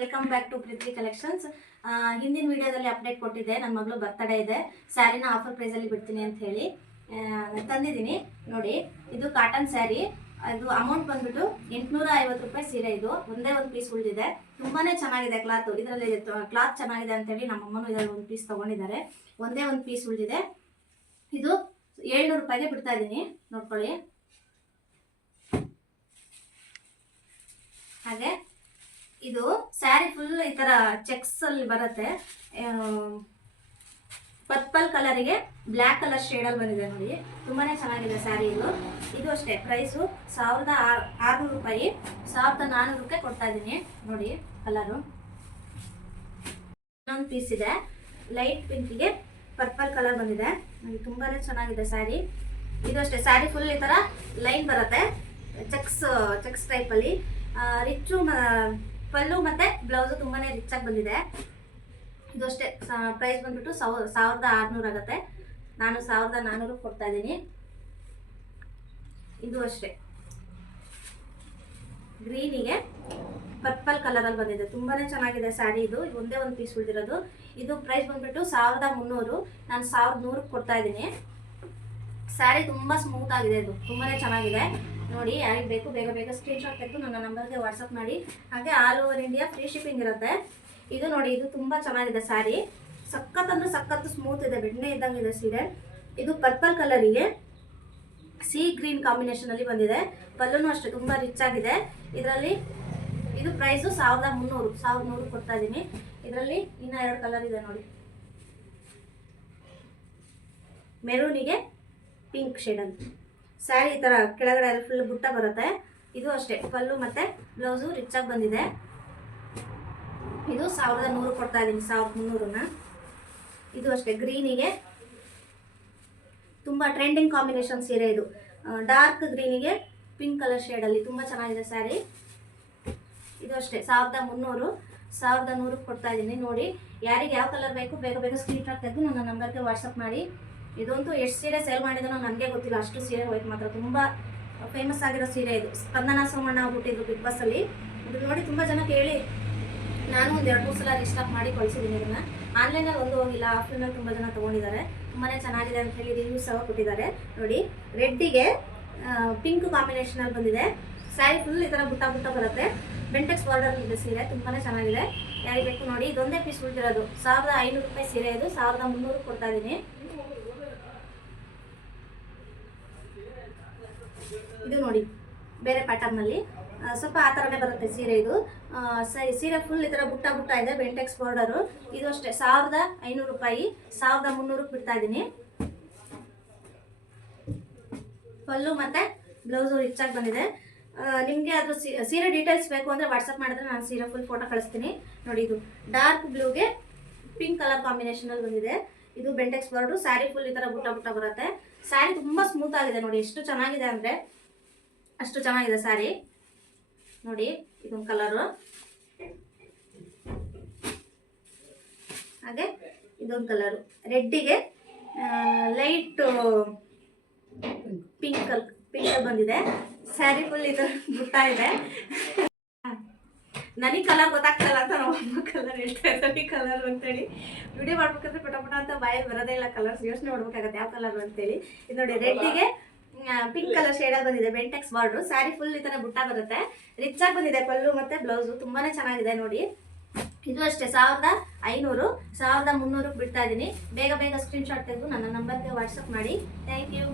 Welcome back to Prithvi collections. ಹಿಂದಿನ ವಿಡಿಯೋದಲ್ಲಿ update ಕೊಟ್ಟಿದ್ದೆ, ನನ್ನ ಮಗಳು ಬರ್ತಡೇ ಇದೆ, ಸ್ಯಾರಿನ ಆಫರ್ ಪ್ರೈಸಲ್ಲಿ ಬಿಡ್ತೀನಿ ಅಂತ ಹೇಳಿ ತಂದಿದ್ದೀನಿ. ನೋಡಿ, ಇದು ಕಾಟನ್ ಸ್ಯಾರಿ. ಅದು ಅಮೌಂಟ್ ಬಂದ್ಬಿಟ್ಟು 850 ರೂಪಾಯಿ ಸೀರೆ. ಇದು ಒಂದೇ ಒಂದು ಪೀಸ್ ಉಳಿದಿದೆ. ತುಂಬಾನೇ ಚೆನ್ನಾಗಿದೆ ಕ್ಲಾತ್. ಇದರಲ್ಲಿ ಕ್ಲಾತ್ ಚೆನ್ನಾಗಿದೆ ಅಂತೇಳಿ ನಮ್ಮಮ್ಮನೂ ಇದರಲ್ಲಿ ಒಂದು ಪೀಸ್ ತೊಗೊಂಡಿದ್ದಾರೆ. ಒಂದೇ ಒಂದು ಪೀಸ್ ಉಳಿದಿದೆ. ಇದು 700 ರೂಪಾಯಿಗೆ ಬಿಡ್ತಾ ಇದ್ದೀನಿ, ನೋಡ್ಕೊಳ್ಳಿ. ಹಾಗೆ ಇದು ಸ್ಯಾರಿ ಫುಲ್ ಈ ತರ ಚೆಕ್ಸ್ ಅಲ್ಲಿ ಬರುತ್ತೆ. ಪರ್ಪಲ್ ಕಲರಿಗೆ ಬ್ಲ್ಯಾಕ್ ಕಲರ್ ಶೇಡ್ ಅಲ್ಲಿ ಬಂದಿದೆ ನೋಡಿ, ತುಂಬಾನೇ ಚೆನ್ನಾಗಿದೆ ಸ್ಯಾರಿ. ಇದು ಅಷ್ಟೇ ಪ್ರೈಸು 1600 ರೂಪಾಯಿ. 1400ಕ್ಕೆ ಕೊಡ್ತಾ ಇದ್ದೀನಿ ನೋಡಿ. ಕಲರು ಇನ್ನೊಂದು ಪೀಸ್ ಇದೆ, ಲೈಟ್ ಪಿಂಕಿಗೆ ಪರ್ಪಲ್ ಕಲರ್ ಬಂದಿದೆ ನೋಡಿ, ತುಂಬಾನೇ ಚೆನ್ನಾಗಿದೆ ಸ್ಯಾರಿ. ಇದು ಅಷ್ಟೇ ಸ್ಯಾರಿ ಫುಲ್ ಈ ತರ ಲೈನ್ ಬರುತ್ತೆ, ಚೆಕ್ಸ್ ಟೈಪ್ ಅಲ್ಲಿ. ರಿಚ್ಚು ಪಲ್ಲು ಮತ್ತೆ ಬ್ಲೌಸ್ ತುಂಬಾನೇ ರಿಚ್ ಆಗಿ ಬಂದಿದೆ. ಇದು ಅಷ್ಟೇ ಪ್ರೈಸ್ ಬಂದ್ಬಿಟ್ಟು 1600 ಆಗುತ್ತೆ. ನಾನು 1400 ಕೊಡ್ತಾ ಇದ್ದೀನಿ. ಇದು ಅಷ್ಟೇ ಗ್ರೀನಿಗೆ ಪರ್ಪಲ್ ಕಲರ್ ಅಲ್ಲಿ ಬಂದಿದೆ, ತುಂಬಾನೇ ಚೆನ್ನಾಗಿದೆ ಸ್ಯಾರಿ. ಇದು ಒಂದೇ ಒಂದು ಪೀಸ್ ಉಳಿದಿರೋದು. ಇದು ಪ್ರೈಸ್ ಬಂದ್ಬಿಟ್ಟು 1300. ನಾನು 1100 ಕೊಡ್ತಾ ಇದ್ದೀನಿ. ಸ್ಯಾರಿ ತುಂಬಾ ಸ್ಮೂತ್ ಆಗಿದೆ, ಇದು ತುಂಬಾನೇ ಚೆನ್ನಾಗಿದೆ ನೋಡಿ. ಯಾರಿಗೆ ಬೇಕು ಬೇಗ ಬೇಗ ಸ್ಕ್ರೀನ್ಶಾಟ್ ತೆಗೆದು ನನ್ನ ನಂಬರ್ಗೆ ವಾಟ್ಸಪ್ ಮಾಡಿ. ಹಾಗೆ all over India free shipping ಇರುತ್ತೆ. ಇದು ನೋಡಿ, ಇದು ತುಂಬಾ ಚೆನ್ನಾಗಿದೆ ಸ್ಯಾರಿ. ಸಖತ್ ಅಂದ್ರೆ ಸಖತ್ ಸ್ಮೂತ್ ಇದೆ, ಬೆಣ್ಣೆ ಇದ್ದಂಗಿದೆ ಸೀರೆ. ಇದು ಪರ್ಪಲ್ ಕಲರಿಗೆ ಸಿ ಗ್ರೀನ್ ಕಾಂಬಿನೇಷನ್ ಅಲ್ಲಿ ಬಂದಿದೆ. ಪಲ್ಲುನು ಅಷ್ಟೇ ತುಂಬಾ ರಿಚ್ ಆಗಿದೆ. ಇದರಲ್ಲಿ ಇದು ಪ್ರೈಸು 1300 ಕೊಡ್ತಾ ಇದ್ದೀನಿ. ಇದರಲ್ಲಿ ಇನ್ನ 2 ಕಲರ್ ಇದೆ ನೋಡಿ, ಮೆರೂನಿಗೆ ಪಿಂಕ್ ಶೇಡ್ ಅಂತ. ಸ್ಯಾರಿ ಈ ತರ ಕೆಳಗಡೆ ಫುಲ್ ಬುಟ್ಟ ಬರುತ್ತೆ. ಇದು ಅಷ್ಟೇ ಪಲ್ಲು ಮತ್ತೆ ಬ್ಲೌಸು ರಿಚ್ ಆಗಿ ಬಂದಿದೆ. ಇದು 1100 ಕೊಡ್ತಾ ಇದ್ದೀನಿ, 1300ನ. ಇದು ಅಷ್ಟೇ ಗ್ರೀನಿಗೆ ತುಂಬಾ ಟ್ರೆಂಡಿಂಗ್ ಕಾಂಬಿನೇಷನ್ ಸೀರೆ. ಇದು ಡಾರ್ಕ್ ಗ್ರೀನಿಗೆ ಪಿಂಕ್ ಕಲರ್ ಶೇಡ್ ಅಲ್ಲಿ ತುಂಬಾ ಚೆನ್ನಾಗಿದೆ ಸ್ಯಾರಿ. ಇದು ಅಷ್ಟೇ 1300 ಕೊಡ್ತಾ ಇದ್ದೀನಿ ನೋಡಿ. ಯಾರಿಗೆ ಯಾವ ಕಲರ್ ಬೇಕು ಬೇಗ ಬೇಗ ಸ್ಕ್ರೀನ್ಶಾಟ್ ತೆಗೆದು ನನ್ನ ನಂಬರ್ಗೆ ವಾಟ್ಸಪ್ ಮಾಡಿ. ಇದಂತೂ ಎಷ್ಟು ಸೀರೆ ಸೇಲ್ ಮಾಡಿದನೋ ನನಗೆ ಗೊತ್ತಿಲ್ಲ, ಅಷ್ಟು ಸೀರೆ ಹೋಯ್ತು ಮಾತ್ರ. ತುಂಬ ಫೇಮಸ್ ಆಗಿರೋ ಸೀರೆ ಇದು. ಸ್ಪಂದನ ಸೋಮಣ್ಣ ಹುಟ್ಟಿದ್ರು ಬಿಗ್ ಬಾಸಲ್ಲಿ. ಇದು ನೋಡಿ ತುಂಬ ಜನ ಕೇಳಿ ನಾನು ಒಂದು 2-3 ಸಲ ರಿಸ್ಟಾಕ್ ಮಾಡಿ ಕಳಿಸಿದ್ದೀನಿ. ಇದನ್ನು ಆನ್ಲೈನಲ್ಲಿ ಒಂದು ಹೋಗಿಲ್ಲ, ಆಫ್ಲೈನಲ್ಲಿ ತುಂಬ ಜನ ತೊಗೊಂಡಿದ್ದಾರೆ. ತುಂಬಾ ಚೆನ್ನಾಗಿದೆ ಅಂತ ಹೇಳಿ ರಿವ್ಯೂಸ್ ಸಹ ಕೊಟ್ಟಿದ್ದಾರೆ ನೋಡಿ. ರೆಡ್ಡಿಗೆ ಪಿಂಕ್ ಕಾಂಬಿನೇಷನಲ್ಲಿ ಬಂದಿದೆ. ಸ್ಯಾರಿ ಫುಲ್ ಈ ಥರ ಬುಟ್ಟ ಬರುತ್ತೆ. ಬೆಂಟೆಕ್ಸ್ ಬಾರ್ಡರ್ ಇದೆ ಸೀರೆ, ತುಂಬಾ ಚೆನ್ನಾಗಿದೆ. ಯಾರಿಗೆ ಬೇಕು ನೋಡಿ. ಇದೊಂದೇ ಪೀಸ್ ಉಳಿದಿರೋದು. 1500 ರೂಪಾಯಿ ಸೀರೆ. ಇದು 1300 ಕೊಡ್ತಾ ಇದ್ದೀನಿ. ಇದು ನೋಡಿ ಬೇರೆ ಪ್ಯಾಟರ್ನಲ್ಲಿ ಸ್ವಲ್ಪ ಆ ಥರನೇ ಬರುತ್ತೆ ಸೀರೆ. ಇದು ಸೀರೆ ಫುಲ್ ಈ ಥರ ಬುಟ್ಟ ಇದೆ, ಬೆಂಟೆಕ್ಸ್ ಬಾರ್ಡರು. ಇದು ಅಷ್ಟೇ 1500 ರೂಪಾಯಿ. 1300 ಬಿಡ್ತಾ ಇದ್ದೀನಿ. ಪಲ್ಲು ಮತ್ತೆ ಬ್ಲೌಸು ರಿಚ್ ಆಗಿ ಬಂದಿದೆ. ನಿಮಗೆ ಅದು ಸೀರೆ ಡೀಟೇಲ್ಸ್ ಬೇಕು ಅಂದರೆ ವಾಟ್ಸಪ್ ಮಾಡಿದ್ರೆ ನಾನು ಸೀರೆ ಫುಲ್ ಫೋಟೋ ಕಳಿಸ್ತೀನಿ ನೋಡಿ. ಇದು ಡಾರ್ಕ್ ಬ್ಲೂಗೆ ಪಿಂಕ್ ಕಲರ್ ಕಾಂಬಿನೇಷನಲ್ಲಿ ಬಂದಿದೆ. ಇದು ಬೆಂಟೆಕ್ಸ್ ಬಾರ್ಡರು. ಸ್ಯಾರಿ ಫುಲ್ ಈ ಥರ ಬುಟ್ಟ ಬರುತ್ತೆ. ಸ್ಯಾರಿ ತುಂಬ ಸ್ಮೂತ್ ಆಗಿದೆ ನೋಡಿ, ಎಷ್ಟು ಚೆನ್ನಾಗಿದೆ ಅಂದರೆ ಅಷ್ಟು ಚೆನ್ನಾಗಿದೆ ಸ್ಯಾರಿ ನೋಡಿ. ಇದೊಂದು ಕಲರು, ಹಾಗೆ ಇದೊಂದು ಕಲರು. ರೆಡ್ಡಿಗೆ ಲೈಟ್ ಪಿಂಕ್ ಬಂದಿದೆ. ಸ್ಯಾರಿ ಫುಲ್ ಇದು ಬುಟ್ಟ ಇದೆ. ನನಗೆ ಕಲರ್ ಗೊತ್ತಾಗ್ತಲ್ಲ ಅಂತ ನಾವು ಕಲರ್ ಹೇಳ್ತಾ ಇದ್ದೀವಿ, ಕಲರ್ ಅಂತೇಳಿ. ವಿಡಿಯೋ ಮಾಡ್ಬೇಕಂದ್ರೆ ಪಟ ಅಂತ ಬಾಯಲ್ಲಿ ಬರೋದೇ ಇಲ್ಲ. ಕಲರ್ಸ್ ಯೋಚನೆ ಮಾಡ್ಬೇಕಾಗತ್ತೆ ಯಾವ ಕಲರ್ ಅಂತೇಳಿ. ಇದು ನೋಡಿ, ರೆಡ್ಡಿಗೆ ಪಿಂಕ್ ಕಲರ್ ಶೇಡಲ್ಲಿ ಬಂದಿದೆ, ಬೆಂಟೆಕ್ಸ್ ಬಾರ್ಡ್ರು. ಸ್ಯಾರಿ ಫುಲ್ ಈ ಥರ ಬುಟ್ಟ ಬರುತ್ತೆ, ರಿಚ್ ಆಗಿ ಬಂದಿದೆ. ಪಲ್ಲು ಮತ್ತೆ ಬ್ಲೌಸು ತುಂಬಾನೇ ಚೆನ್ನಾಗಿದೆ ನೋಡಿ. ಇದು ಅಷ್ಟೇ 1500. 1300 ಬಿಡ್ತಾ ಇದ್ದೀನಿ. ಬೇಗ ಬೇಗ ಸ್ಕ್ರೀನ್ಶಾಟ್ ತೆಗೆದು ನನ್ನ ನಂಬರ್ಗೆ ವಾಟ್ಸಪ್ ಮಾಡಿ. Thank you.